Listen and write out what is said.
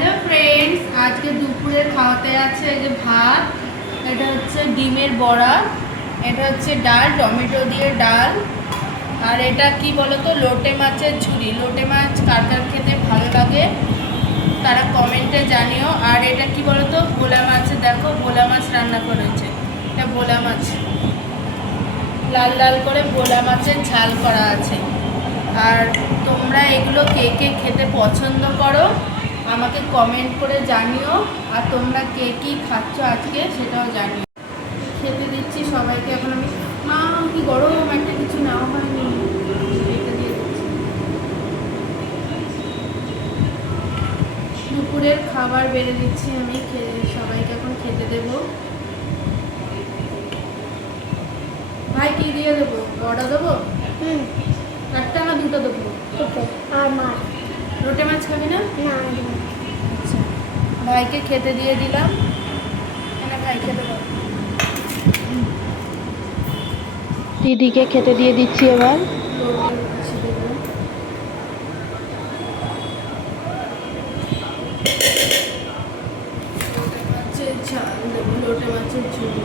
Hello friends, আজকে দুপুরের খাওয়াতে আছে এই যে ভাত, এটা হচ্ছে ডিমের বড়া, এটা হচ্ছে ডাল, টমেটো দিয়ে ডাল, আর এটা কি বলতো লোটে মাছের ঝুড়ি। লোটে মাছ কার কার খেতে ভালো লাগে তারা কমেন্টে জানিও। আর এটা কি বলতো ভোলা মাছ, দেখো ভোলা মাছ রান্না করেছে, এটা ভোলা মাছ, লাল লাল করে ভোলা মাছের ঝাল করা আছে। আর তোমরা এগুলো কে কে খেতে পছন্দ করো আমাকে কমেন্ট করে জানিও, আর তোমরা কে কী খাচ্ছ আজকে সেটাও জানিও। খেতে দিচ্ছি সবাইকে। এখন আমি মা কি গরম, একটা কিছু নেওয়া হয়নি, এটা দিয়ে দিচ্ছি। দুপুরের খাবার বেড়ে দিচ্ছি আমি, সবাইকে এখন খেতে দেবো। ভাই কি দিয়ে দেবো, বড়া দেবো? একটা না দুটো দেবো? আর মাছ লোটে মাছ খাবি না? না। আচ্ছা, ভাইকে খেতে দিয়ে দিলাম। ভাই খেতে দাও। দিদিকে খেতে দিয়ে দিচ্ছি এবার। মাছের ঝাল দেবো, লোটে মাছের ঝুড়ি।